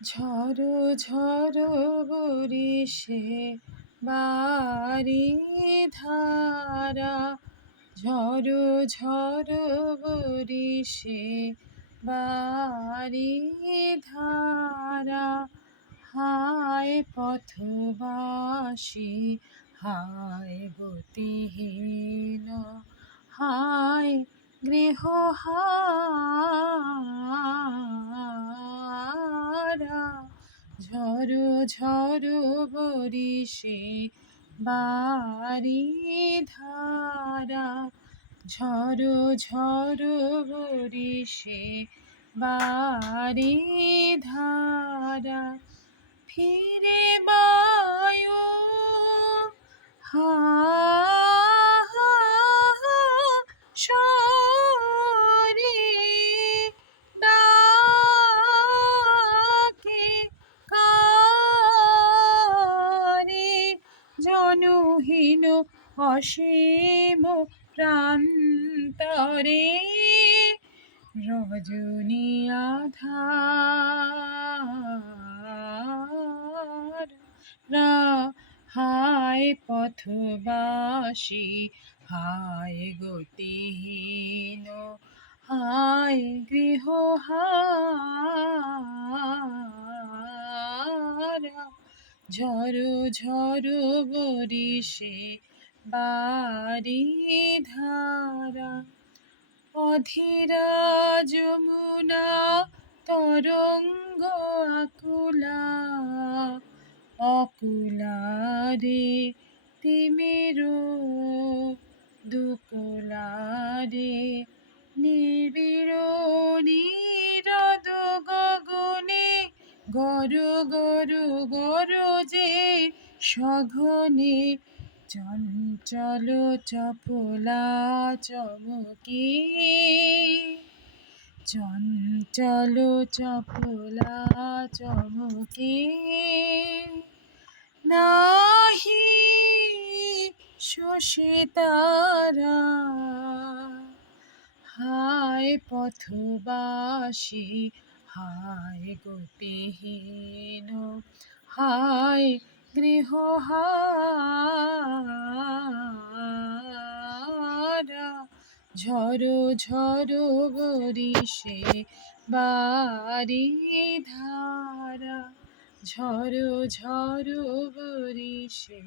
ঝড়ো ঝড়ো বরিশে বারি ধারা, ঝড়ো ঝড়ো বরিশে বারি ধারা। হায় পথবাসী হায় গতিহীন, হায় গৃহহারা। ঝড়ো ঝড়ো বরিশে বারি ধারা, ঝড়ো ঝড়ো বরিশে বারি ধারা। ফিরে বায়ু হা সরি ডাকে কারে, জনহীন অসীম প্রান্তরে রজনী আঁধার। হায় পথবাসী হায় গতিহীন, হায় গৃহহারা। ঝড়ো ঝড়ো বরিশে বারি ধারা, অধীরা যমুনা তরঙ্গ আকুলা, অকুলারে তিমির দুকুলারে নিবিড় নীরদ গগনে গরু গরু গরজে সঘনে, চঞ্চল চপলা চমকি, চঞ্চল চপলা চমকি। নাহি শোষে তারা, হায় পথবাসী হায় গতিহীন, হায় গৃহহারা। ঝড়ো ঝড়ো বরিশে বারি ধারা, ঝড়ো ঝড়ো বরিশে।